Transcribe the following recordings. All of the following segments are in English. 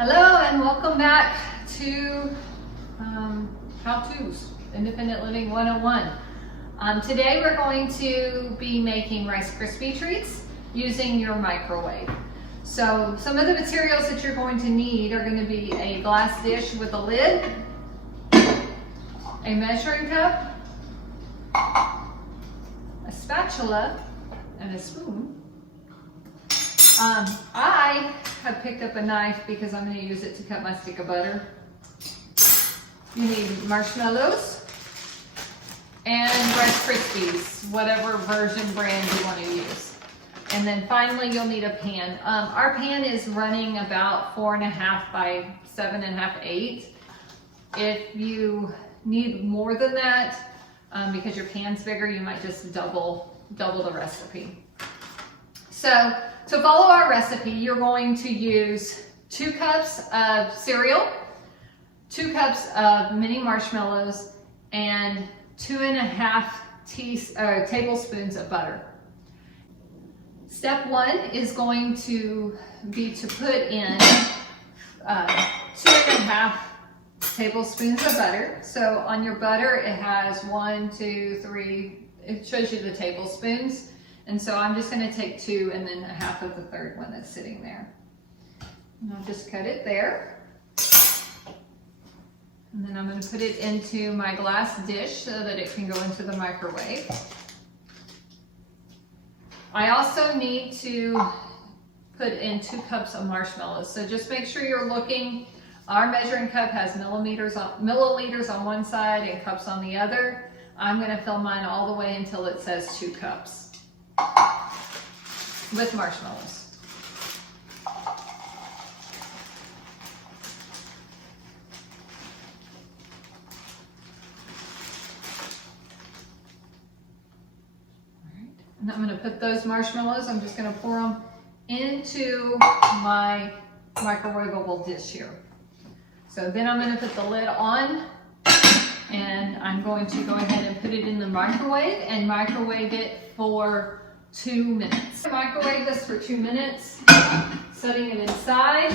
Hello and welcome back to How-Tos, Independent Living 101. Today we're going to be making Rice Krispie treats using your microwave. So some of the materials that you're going to need are going to be a glass dish with a lid, a measuring cup, a spatula, and a spoon. I have picked up a knife because I'm going to use it to cut my stick of butter. You need marshmallows and Rice Krispies, whatever version brand you want to use. And then finally you'll need a pan. Our pan is running about 4.5 by 7.5, 8. If you need more than that, because your pan's bigger, you might just double the recipe. So to follow our recipe, you're going to use 2 cups of cereal, 2 cups of mini marshmallows, and 2.5 tablespoons of butter. Step 1 is going to be to put in 2.5 tablespoons of butter. So on your butter, it has 1, 2, 3, it shows you the tablespoons. And so I'm just going to take 2 and then 1/2 of the third one that's sitting there. And I'll just cut it there. And then I'm going to put it into my glass dish so that it can go into the microwave. I also need to put in 2 cups of marshmallows. So just make sure you're looking. Our measuring cup has milliliters on one side and cups on the other. I'm going to fill mine all the way until it says 2 cups. With marshmallows. Alright, and I'm going to put those marshmallows, I'm just going to pour them into my microwavable dish here. So then I'm going to put the lid on and I'm going to go ahead and put it in the microwave and microwave it for 2 minutes. Microwave this for 2 minutes, setting it inside,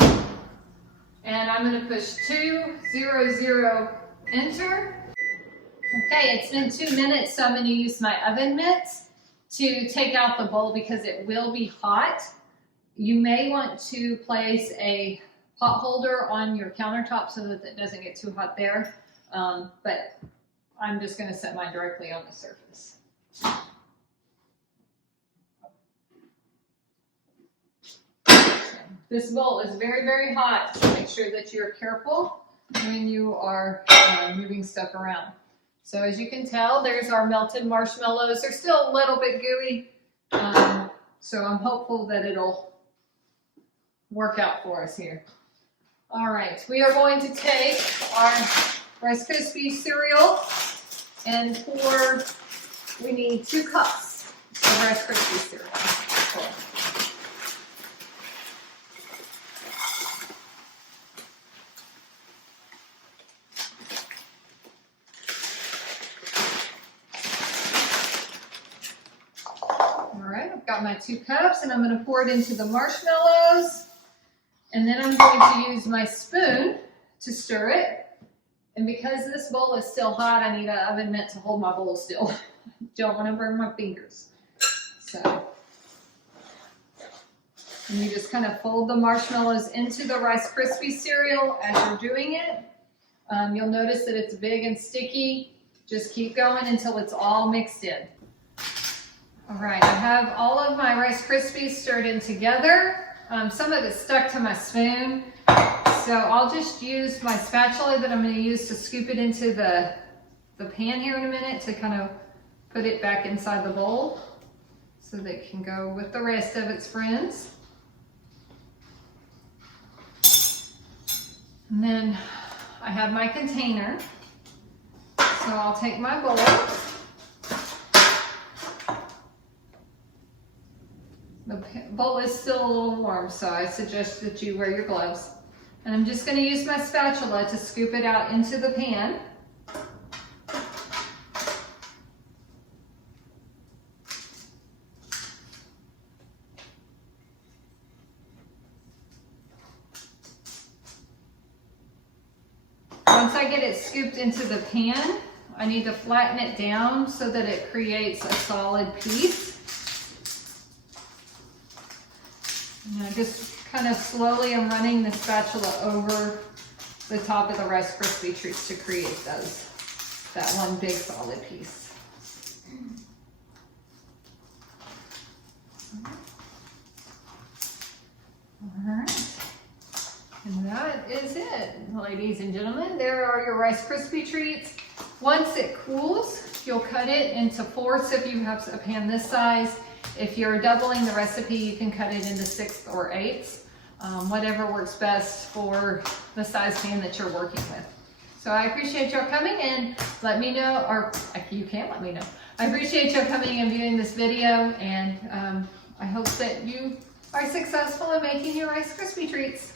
and I'm going to push 200 enter. Okay, it's been 2 minutes, so I'm going to use my oven mitts to take out the bowl because it will be hot. You may want to place a pot holder on your countertop so that it doesn't get too hot there, but I'm just going to set mine directly on the surface. This bowl is very, very hot, so make sure that you're careful when you are moving stuff around. So as you can tell, there's our melted marshmallows. They're still a little bit gooey, so I'm hopeful that it'll work out for us here. All right, we are going to take our Rice Krispies cereal and we need 2 cups of Rice Krispies cereal. Cool. I've got my 2 cups and I'm going to pour it into the marshmallows, and then I'm going to use my spoon to stir it. And because this bowl is still hot, I need an oven mitt to hold my bowl still. Don't want to burn my fingers. So, and you just kind of fold the marshmallows into the Rice Krispies cereal as you're doing it. You'll notice that it's big and sticky. Just keep going until it's all mixed in. All right, I have all of my Rice Krispies stirred in together. Some of it stuck to my spoon, so I'll just use my spatula that I'm going to use to scoop it into the pan here in a minute to kind of put it back inside the bowl so that it can go with the rest of its friends. And then I have my container, so I'll take my bowl. The bowl is still a little warm, so I suggest that you wear your gloves. And I'm just going to use my spatula to scoop it out into the pan. I get it scooped into the pan, I need to flatten it down so that it creates a solid piece. And I just kind of slowly am running the spatula over the top of the Rice Krispie treats to create that one big solid piece. Alright, and that is it, ladies and gentlemen. There are your Rice Krispie treats. Once it cools, you'll cut it into fourths if you have a pan this size. If you're doubling the recipe, you can cut it into 6 or 8s, whatever works best for the size pan that you're working with. So I appreciate y'all coming, and let me know, or you can let me know. I appreciate y'all coming and viewing this video, and I hope that you are successful in making your Rice Krispie treats.